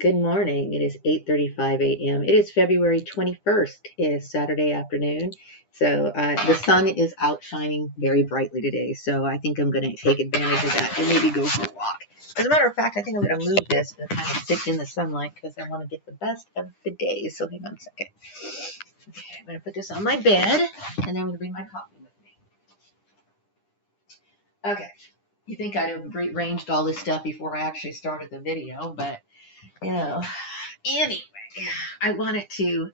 Good morning. It is 8:35 a.m. It is February 21st. It is Saturday afternoon. The sun is out shining very brightly today. So I think I'm going to take advantage of that and maybe go for a walk. As a matter of fact, I think I'm going to move this and kind of sit in the sunlight because I want to get the best of the day. So hang on a second. Okay, I'm going to put this on my bed and then I'm going to bring my coffee with me. Okay. You think I'd have arranged all this stuff before I actually started the video, but you know, anyway, I wanted to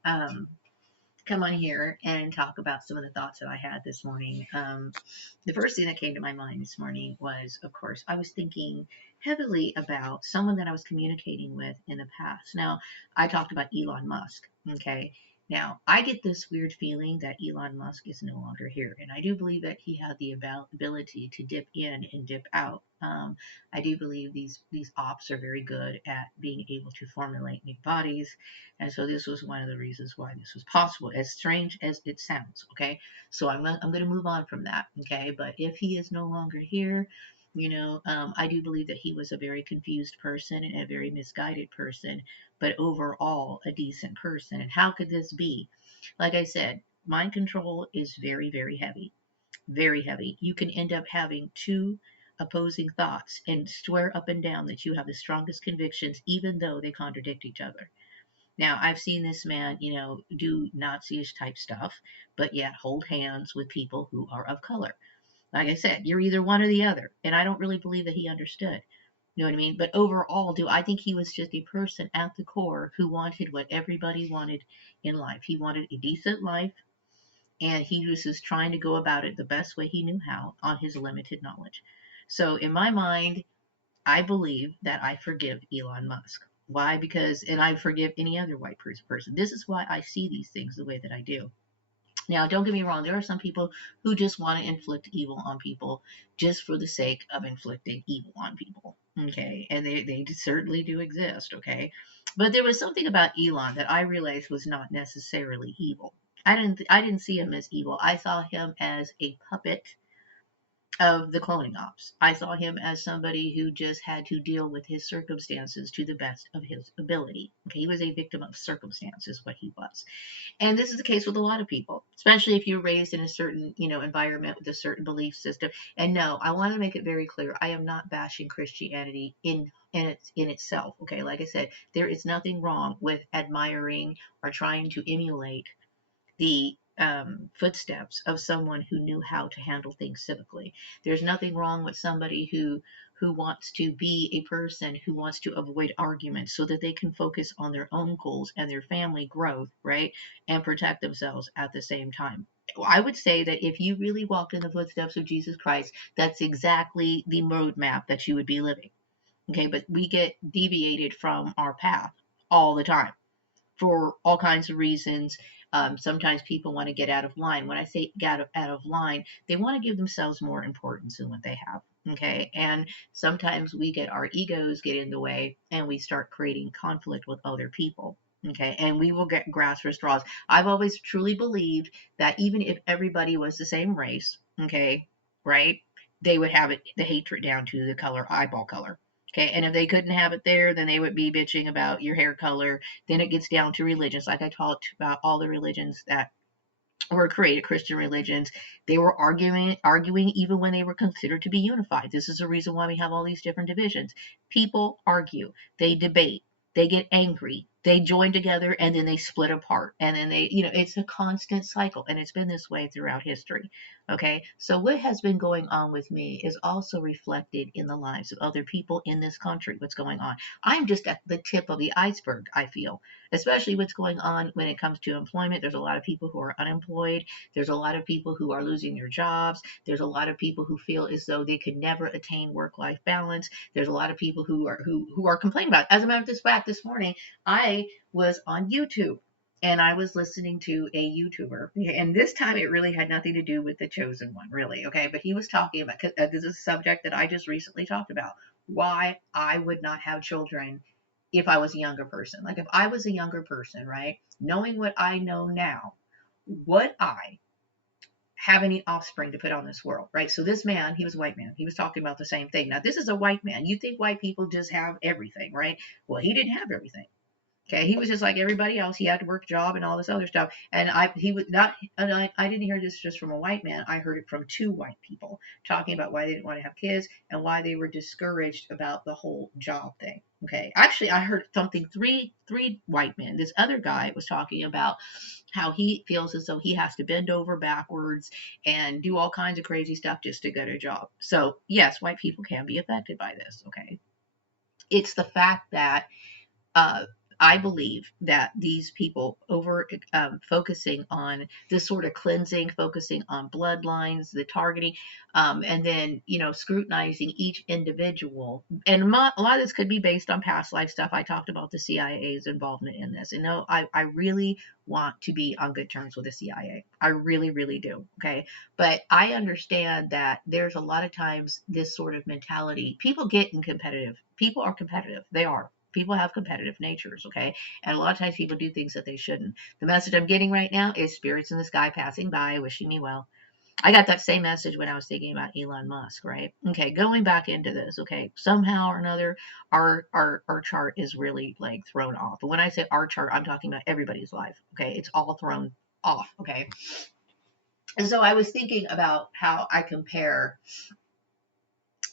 come on here and talk about some of the thoughts that I had this morning. The first thing that came to my mind this morning was, of course, I was thinking heavily about someone that I was communicating with in the past. Now, I talked about Elon Musk, okay? Now, I get this weird feeling that Elon Musk is no longer here, and I do believe that he had the ability to dip in and dip out. I do believe these ops are very good at being able to formulate new bodies, and so this was one of the reasons why this was possible, as strange as it sounds, okay? So I'm going to move on from that, okay? But if he is no longer here, I do believe that he was a very confused person and a very misguided person, but overall a decent person. And how could this be? Like I said, mind control is very, very heavy, very heavy. You can end up having two opposing thoughts and swear up and down that you have the strongest convictions, even though they contradict each other. Now, I've seen this man, do Nazi-ish type stuff, but yet hold hands with people who are of color. Like I said, you're either one or the other. And I don't really believe that he understood. You know what I mean? But overall, do I think he was just a person at the core who wanted what everybody wanted in life? He wanted a decent life, and he was just trying to go about it the best way he knew how on his limited knowledge. So, in my mind, I believe that I forgive Elon Musk. Why? Because, and I forgive any other white person. This is why I see these things the way that I do. Now, don't get me wrong, there are some people who just want to inflict evil on people just for the sake of inflicting evil on people. Okay. And they certainly do exist. Okay. But there was something about Elon that I realized was not necessarily evil. I didn't see him as evil. I saw him as a puppet of the cloning ops. I saw him as somebody who just had to deal with his circumstances to the best of his ability. Okay, he was a victim of circumstances, what he was. And this is the case with a lot of people, especially if you're raised in a certain, environment with a certain belief system. And no, I want to make it very clear, I am not bashing Christianity in itself. Okay, like I said, there is nothing wrong with admiring or trying to emulate the footsteps of someone who knew how to handle things civically. There's nothing wrong with somebody who wants to be a person who wants to avoid arguments so that they can focus on their own goals and their family growth, right? And protect themselves at the same time. I would say that if you really walked in the footsteps of Jesus Christ, that's exactly the roadmap that you would be living. Okay, but we get deviated from our path all the time for all kinds of reasons. Sometimes people want to get out of line. When I say get out of line, they want to give themselves more importance than what they have. Okay. And sometimes we get our egos get in the way and we start creating conflict with other people. Okay. And we will get grasp for straws. I've always truly believed that even if everybody was the same race, okay, right, they would have the hatred down to the color, eyeball color. Okay, and if they couldn't have it there, then they would be bitching about your hair color. Then it gets down to religions, like I talked about all the religions that were created, Christian religions. They were arguing even when they were considered to be unified. This is the reason why we have all these different divisions. People argue, they debate, they get angry, they join together, and then they split apart. And then it's a constant cycle, and it's been this way throughout history. Okay, so what has been going on with me is also reflected in the lives of other people in this country. What's going on? I'm just at the tip of the iceberg, I feel, especially what's going on when it comes to employment. There's a lot of people who are unemployed. There's a lot of people who are losing their jobs. There's a lot of people who feel as though they could never attain work-life balance. There's a lot of people who are complaining about it. As a matter of fact, this morning I was on YouTube and I was listening to a YouTuber, and this time it really had nothing to do with the chosen one, really. Okay, but he was talking about, this is a subject that I just recently talked about, why I would not have children if I was a younger person. Like if I was a younger person, right, knowing what I know now, would I have any offspring to put on this world, right? So this man, he was a white man. He was talking about the same thing. Now, this is a white man. You think white people just have everything, right? Well, he didn't have everything. Okay, he was just like everybody else. He had to work a job and all this other stuff. And he was not. And I didn't hear this just from a white man. I heard it from two white people talking about why they didn't want to have kids and why they were discouraged about the whole job thing. Okay, actually, I heard something three white men. This other guy was talking about how he feels as though he has to bend over backwards and do all kinds of crazy stuff just to get a job. So yes, white people can be affected by this. Okay, it's the fact that uh, I believe that these people over focusing on this sort of cleansing, focusing on bloodlines, the targeting, and then scrutinizing each individual, and a lot of this could be based on past life stuff. I talked about the CIA's involvement in this, and no, I really want to be on good terms with the CIA. I really, really do. Okay, but I understand that there's a lot of times this sort of mentality. People get in competitive. People are competitive. They are. People have competitive natures, okay? And a lot of times people do things that they shouldn't. The message I'm getting right now is spirits in the sky passing by, wishing me well. I got that same message when I was thinking about Elon Musk, right? Okay, going back into this, okay, somehow or another, our chart is really like thrown off. But when I say our chart, I'm talking about everybody's life, okay? It's all thrown off, okay? And so I was thinking about how I compare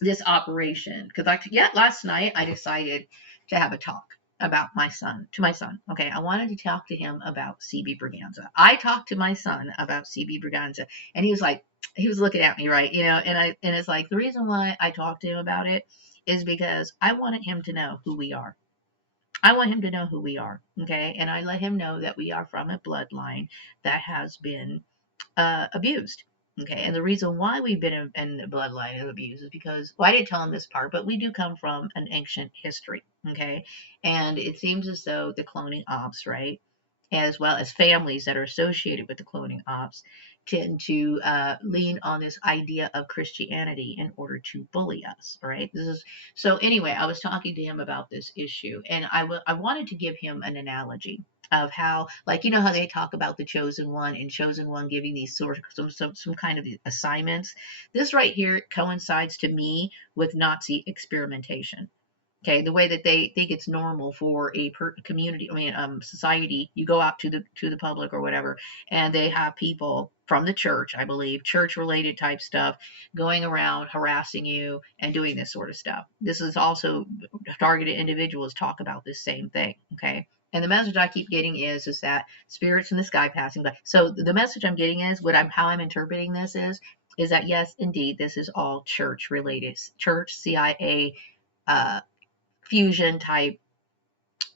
this operation because last night I decided to have a talk about my son to my son. Okay, I wanted to talk to him about CB Braganza. I talked to my son about CB Braganza, and he was looking at me, right? And it's like the reason why I talked to him about it is because I wanted him to know who we are. I want him to know who we are, okay? And I let him know that we are from a bloodline that has been abused. Okay, and the reason why we've been in the bloodline of abuse is because, well, I didn't tell him this part, but we do come from an ancient history. Okay, and it seems as though the cloning ops, right, as well as families that are associated with the cloning ops, tend to lean on this idea of Christianity in order to bully us. Right. This is so. Anyway, I was talking to him about this issue, and I wanted to give him an analogy of how, like, how they talk about the chosen one and chosen one giving these sort of some kind of assignments. This right here coincides to me with Nazi experimentation. Okay, the way that they think it's normal for a community, society, you go out to the public or whatever, and they have people from the church, I believe, church related type stuff, going around harassing you and doing this sort of stuff. This is also targeted individuals talk about this same thing. Okay. And the message I keep getting is that spirits in the sky passing by. So the message I'm getting is how I'm interpreting this is that yes, indeed, this is all church related, church, CIA, uh, fusion type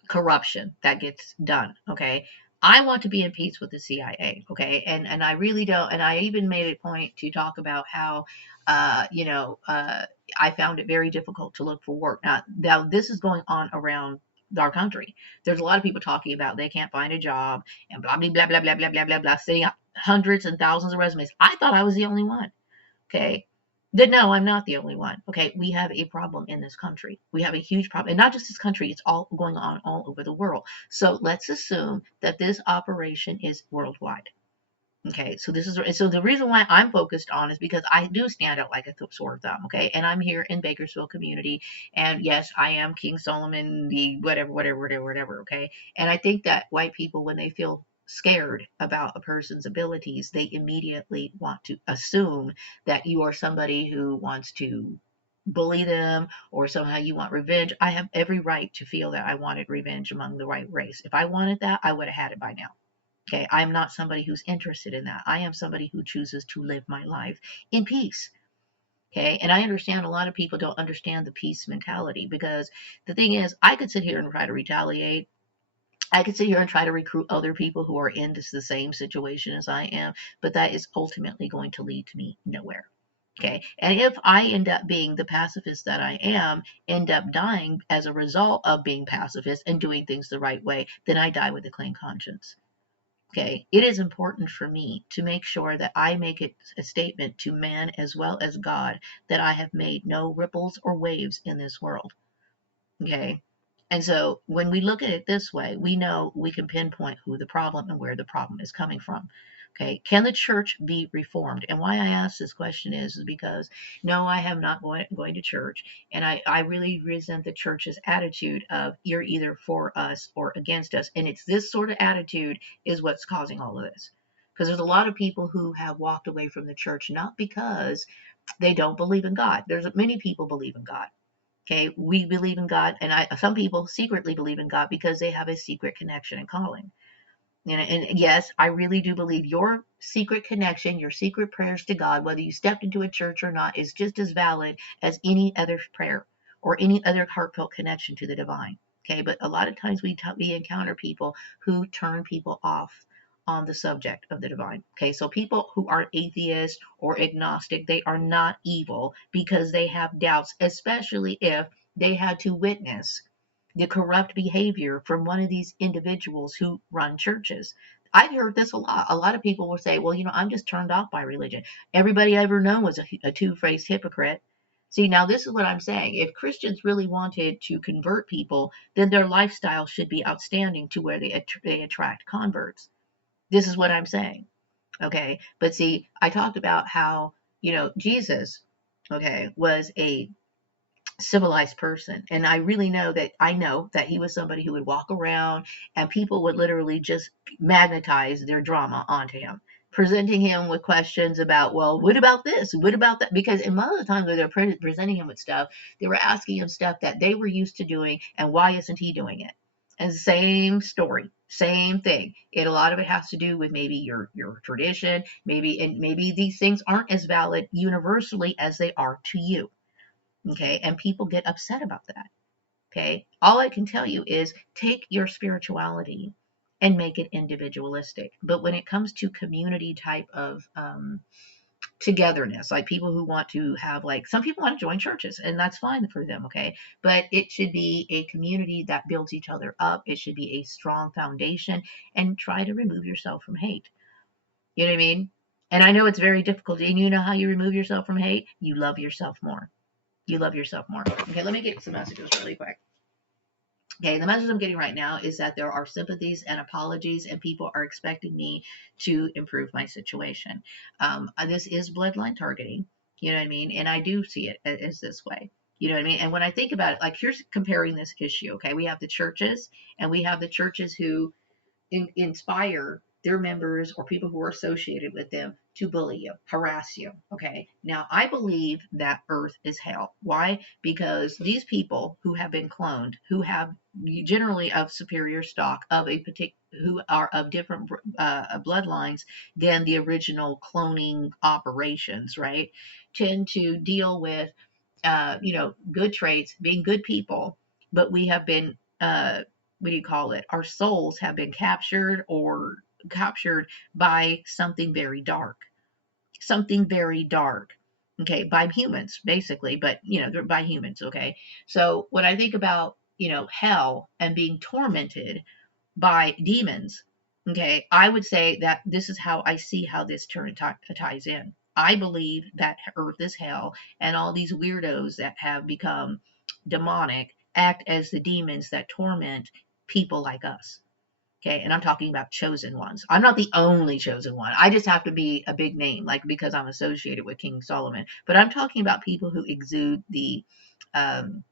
corruption that gets done. Okay. I want to be in peace with the CIA. Okay. And I really don't. And I even made a point to talk about how, I found it very difficult to look for work. Now this is going on around our country. There's a lot of people talking about they can't find a job and blah, blah, blah, blah, blah, blah, blah, blah, blah, sitting up hundreds and thousands of resumes. I thought I was the only one. Okay. That no, I'm not the only one. Okay, we have a problem in this country. We have a huge problem, and not just this country. It's all going on all over the world. So let's assume that this operation is worldwide. Okay, so the reason why I'm focused on is because I do stand out like a sore thumb. Okay, and I'm here in Bakersfield community, and yes, I am King Solomon, the whatever, whatever, whatever, whatever. Okay, and I think that white people, when they feel scared about a person's abilities, they immediately want to assume that you are somebody who wants to bully them or somehow you want revenge. I have every right to feel that I wanted revenge among the white race. If I wanted that, I would have had it by now. Okay, I'm not somebody who's interested in that. I am somebody who chooses to live my life in peace. Okay, and I understand a lot of people don't understand the peace mentality because the thing is, I could sit here and try to retaliate. I could sit here and try to recruit other people who are in the same situation as I am, but that is ultimately going to lead to me nowhere. Okay, and if I end up being the pacifist that I am, end up dying as a result of being pacifist and doing things the right way, then I die with a clean conscience. Okay, it is important for me to make sure that I make it a statement to man as well as God that I have made no ripples or waves in this world. Okay, and so when we look at it this way, we know we can pinpoint who the problem and where the problem is coming from. Okay, can the church be reformed? And why I ask this question is because no, I have not going to church, and I really resent the church's attitude of you're either for us or against us, and it's this sort of attitude is what's causing all of this. Because there's a lot of people who have walked away from the church not because they don't believe in God. There's many people believe in God. Okay, we believe in God, and some people secretly believe in God because they have a secret connection and calling. And yes, I really do believe your secret connection, your secret prayers to God, whether you stepped into a church or not, is just as valid as any other prayer or any other heartfelt connection to the divine. Okay, but a lot of times we encounter people who turn people off on the subject of the divine. Okay, so people who are atheist or agnostic, they are not evil because they have doubts, especially if they had to witness the corrupt behavior from one of these individuals who run churches. I've heard this a lot. A lot of people will say, well, I'm just turned off by religion. Everybody I ever known was a two-faced hypocrite. See, now this is what I'm saying. If Christians really wanted to convert people, then their lifestyle should be outstanding to where they attract converts. This is what I'm saying. Okay. But see, I talked about how, Jesus, okay, was a civilized person, and I know that he was somebody who would walk around and people would literally just magnetize their drama onto him, presenting him with questions about, well, what about this, what about that, because in most of the time when they're presenting him with stuff, they were asking him stuff that they were used to doing, and why isn't he doing it? And same story, same thing. A lot of it has to do with maybe your tradition, maybe these things aren't as valid universally as they are to you. Okay, and people get upset about that. Okay, all I can tell you is take your spirituality and make it individualistic. But when it comes to community type of togetherness, like people who want to have, like, some people want to join churches, and that's fine for them. Okay, but it should be a community that builds each other up. It should be a strong foundation, and try to remove yourself from hate. You know what I mean? And I know it's very difficult. And you know how you remove yourself from hate? You love yourself more. You love yourself more. Okay, let me get some messages really quick. Okay, the message I'm getting right now is that there are sympathies and apologies, and people are expecting me to improve my situation. This is bloodline targeting, you know what I mean? And I do see it as this way. You know what I mean? And when I think about it, like, here's comparing this issue. Okay, we have the churches, and we have the churches who inspire their members or people who are associated with them to bully you, harass you. Okay. Now, I believe that earth is hell. Why? Because these people who have been cloned, who have generally of superior stock, of a particular, who are of different bloodlines than the original cloning operations, right, tend to deal with, good traits, being good people, but we have been, what do you call it? Our souls have been captured by something very dark, something very dark. Okay, by humans basically, but they're by humans. Okay, so when I think about hell and being tormented by demons, okay, I would say that this is how I see how this ties in. I believe that earth is hell, and all these weirdos that have become demonic act as the demons that torment people like us. Okay, and I'm talking about chosen ones. I'm not the only chosen one. I just have to be a big name, like, because I'm associated with King Solomon. But I'm talking about people who exude the um,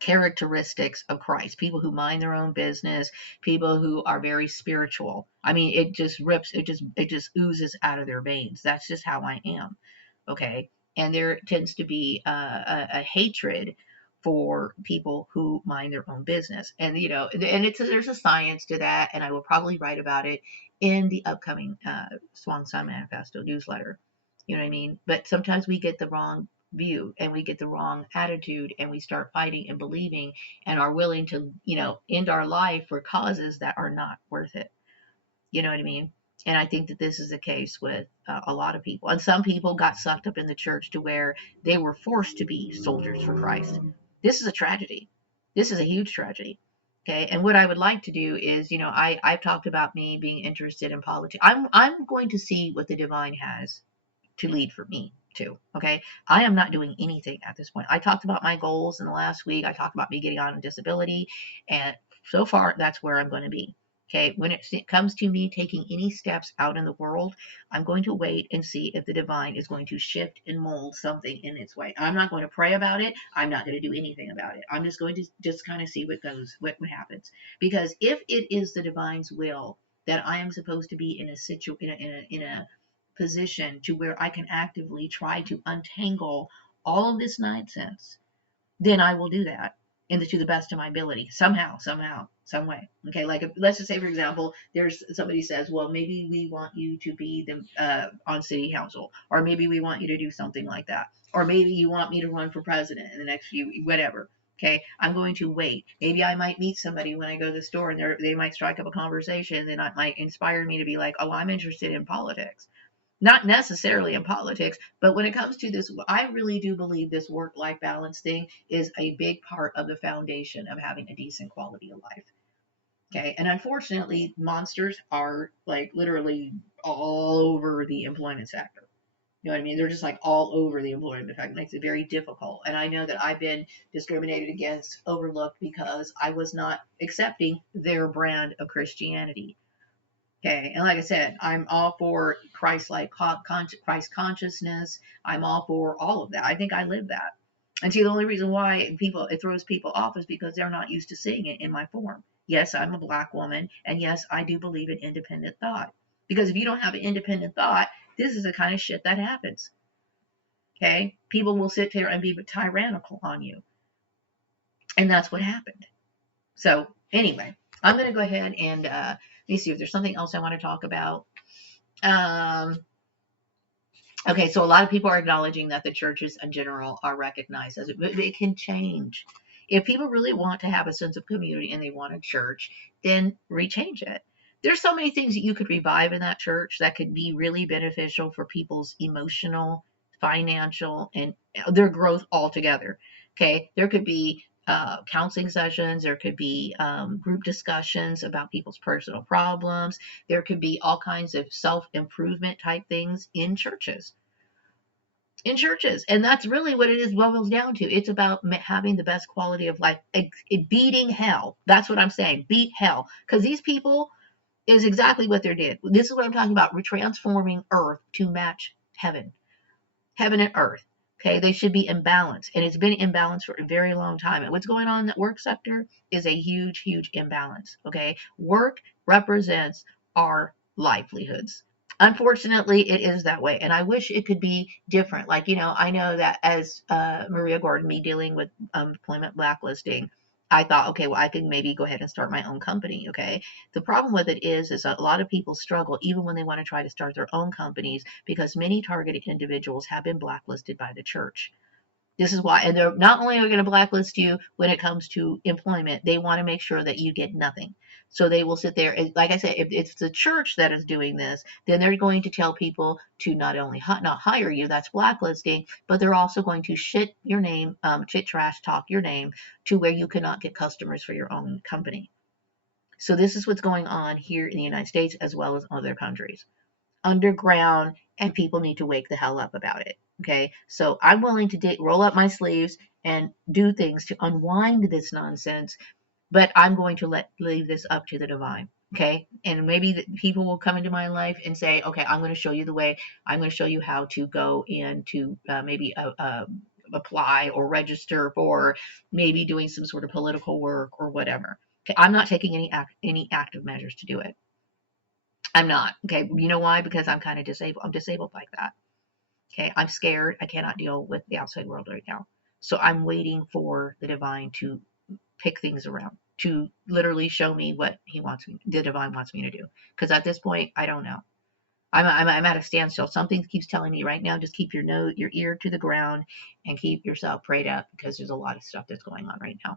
characteristics of Christ, people who mind their own business, people who are very spiritual. I mean, it just oozes out of their veins. That's just how I am. Okay, and there tends to be a hatred for people who mind their own business, and there's a science to that, and I will probably write about it in the upcoming Swan Song Manifesto newsletter. You know what I mean? But sometimes we get the wrong view and we get the wrong attitude, and we start fighting and believing and are willing to end our life for causes that are not worth it. You know what I mean? And I think that this is the case with a lot of people, and some people got sucked up in the church to where they were forced to be soldiers for Christ. This is a tragedy. This is a huge tragedy. Okay, and what I would like to do is, I've talked about me being interested in politics. I'm going to see what the divine has to lead for me too. Okay, I am not doing anything at this point. I talked about my goals in the last week. I talked about me getting on a disability, and so far that's where I'm going to be. Okay, when it comes to me taking any steps out in the world, I'm going to wait and see if the divine is going to shift and mold something in its way. I'm not going to pray about it. I'm not going to do anything about it. I'm just going to just kind of see what goes, what happens. Because if it is the divine's will that I am supposed to be in a in a position to where I can actively try to untangle all of this nonsense, then I will do that to the best of my ability, somehow, some way. Okay, like if, let's just say, for example, there's somebody says, well, maybe we want you to be the on city council, or maybe we want you to do something like that, or maybe you want me to run for president in the next few, whatever. Okay, I'm going to wait. Maybe I might meet somebody when I go to the store, and they might strike up a conversation, and that might inspire me to be like, oh, I'm interested in politics. Not necessarily in politics, but when it comes to this, I really do believe this work life balance thing is a big part of the foundation of having a decent quality of life. Okay. And unfortunately, monsters are like literally all over the employment sector. You know what I mean? They're just like all over the employment. In fact, it makes it very difficult. And I know that I've been discriminated against, overlooked because I was not accepting their brand of Christianity. Okay, and like I said, I'm all for Christ-like Christ consciousness. I'm all for all of that. I think I live that. And see, the only reason why it throws people off is because they're not used to seeing it in my form. Yes, I'm a black woman, and yes, I do believe in independent thought. Because if you don't have an independent thought, this is the kind of shit that happens. Okay, people will sit there and be tyrannical on you, and that's what happened. So anyway, I'm going to go ahead and let me see if there's something else I want to talk about. Um, okay, so a lot of people are acknowledging that the churches in general are recognized as it can change. If people really want to have a sense of community and they want a church, then rechange it. There's so many things that you could revive in that church that could be really beneficial for people's emotional, financial, and their growth altogether. Okay, there could be counseling sessions, there could be group discussions about people's personal problems, there could be all kinds of self-improvement type things in churches. In churches, and that's really what it is boils down to. It's about having the best quality of life, beating hell. That's what I'm saying. Beat hell, because these people is exactly what they did. This is what I'm talking about. We're transforming earth to match heaven, heaven and earth. Okay, they should be in balance, and it's been in balance for a very long time. And what's going on in the work sector is a huge, huge imbalance. Okay, work represents our livelihoods. Unfortunately, it is that way, and I wish it could be different. Like, I know that as Maria Gordon, me dealing with employment blacklisting, I thought, okay, well, I could maybe go ahead and start my own company. Okay, the problem with it is a lot of people struggle even when they want to try to start their own companies because many targeted individuals have been blacklisted by the church. This is why, and they're not only are going to blacklist you when it comes to employment, they want to make sure that you get nothing. So they will sit there, and like I said, if it's the church that is doing this, then they're going to tell people to not only not hire you, that's blacklisting, but they're also going to shit your name, chit trash talk your name to where you cannot get customers for your own company. So this is what's going on here in the United States as well as other countries. Underground, and people need to wake the hell up about it. Okay, so I'm willing to roll up my sleeves and do things to unwind this nonsense, but I'm going to leave this up to the divine. Okay, and maybe people will come into my life and say, okay, I'm going to show you the way. I'm going to show you how to go into maybe apply or register for maybe doing some sort of political work or whatever. Okay, I'm not taking any active measures to do it. I'm not. Okay, you know why? Because I'm kind of disabled. I'm disabled like that. Okay, I'm scared. I cannot deal with the outside world right now. So I'm waiting for the divine to pick things around, to literally show me what the divine wants me to do. Because at this point, I don't know. I'm at a standstill. Something keeps telling me right now, just keep your ear to the ground and keep yourself prayed up because there's a lot of stuff that's going on right now.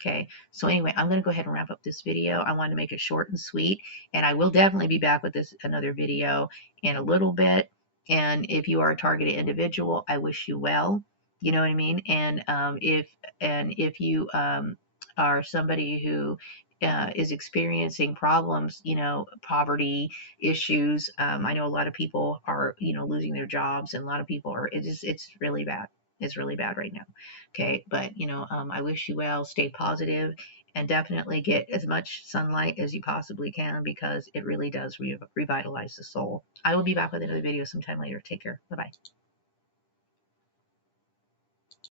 Okay, so anyway, I'm going to go ahead and wrap up this video. I wanted to make it short and sweet, and I will definitely be back with another video in a little bit. And if you are a targeted individual, I wish you well. You know what I mean? And if you are somebody who is experiencing problems, poverty issues. I know a lot of people are, losing their jobs, and a lot of people are. It's really bad. It's really bad right now. Okay, but I wish you well. Stay positive, and definitely get as much sunlight as you possibly can, because it really does revitalize the soul. I will be back with another video sometime later. Take care. Bye bye.